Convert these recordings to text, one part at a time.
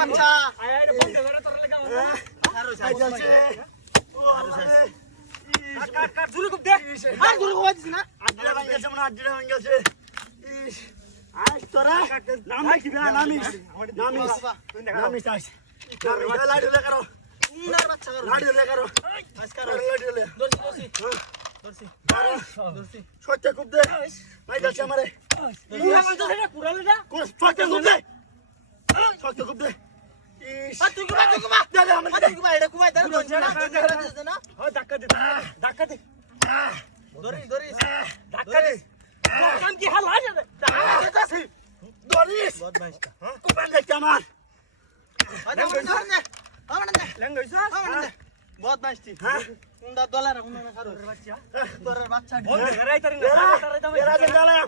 বাচ্চা আয় রে বন্ধ করে তোর লাগা আরো যাচ্ছে কাট জুরে খুব দে আর দূরে কোয়া দিছ না আজরা ভাঙছে মনে আজরা ভাঙছে ইস আজ তোরা নামিস কি না নামিস নামিস আস নামিস লাড়ি লে করো উনার বাচ্চা করো লাড়ি লে করো আজকাল লাড়ি লে দর্শি সত্যি খুব দে মাই যাচ্ছে আমারে কুড়া মানতো রে কুড়ালে না সত্যি খুব দে সত্যি খুব দে ইস তুই কুমা দে আমারে তুই কুমা এটা কুমা তার দোন না ও ধাক্কা দে ধরি ধাক্কা দে কাম কি হাল আছে যাচ্ছে দরিস বদমাইশ কুপান দেখতে আমার বহুত মাইস্তি হ্যাঁ উন্ডা ডলার উন্ডা খারো বাচ্চা তোর বাচ্চা বহুত ঘরাই তারি না এরা জেন্দালাম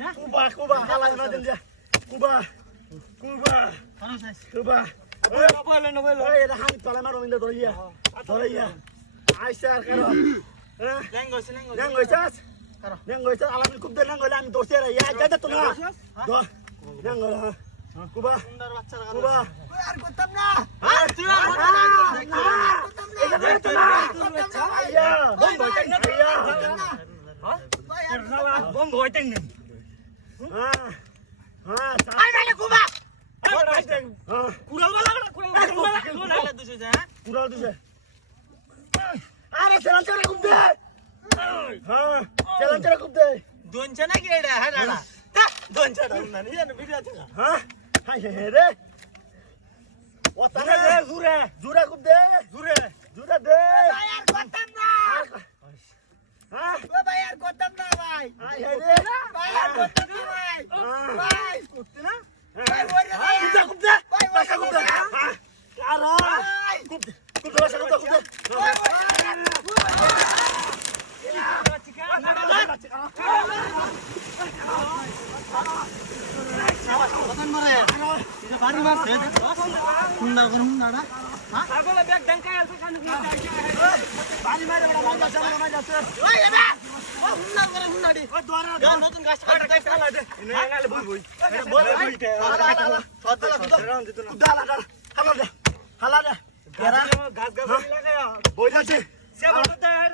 না কুবা হালা না দেন কুবা খানো সাইজ নবল এই এটা হানি পালা মারো ইন্দা ধরাইয়া আইসা করো ল্যাঙ্গুয়েজ ল্যাঙ্গুয়েজ আলামি খুব দে ল্যাঙ্গুয়েজ আমি দোসে রে ইয়া গাদা তো না দো ল্যাঙ্গুয়েজ কুবা উন্ডার বাচ্চা কুবা আর করতাম না আর তুই আর ইয়া বম বইতেন না ইয়া বম ভয়তেন না আই মানে কুবা কুড়াল বালা দুশো যায় কুড়াল দিছে আরে চেলাঞ্চরা খুব দে চেলাঞ্চরা খুব দে दोनशे ना गेडा हा डाळा दोनशे डाळा नाही या व्हिडिओ का हाय हे रे ওতানে দে জুরে খুব দে জুরে দে भाई यार कोतम ना হ্যাঁ ओ भाई यार कोतम ना भाई হাই হে রে भाई यार कोतम ना भाई भाई কুত্তে না भाई बोल रे भाई খুব দে भाई পাশা খুব দে কারা भाई খুব দে পাশা খুব দে कोतम मारे इधर बारी मार दे हुंडा कर हुंडाडा हां सागोला बॅग डंका याल खान বাড়ি মারে বড় মার যাচ্ছে ओय बे ओ हुंडा कर हुंडाडी ও দোরা या नतून गाछ काट काट चाला दे নেঙ্গালে বই হালা দে गाछ गाछ लागाया বই যাচ্ছে से बोलता है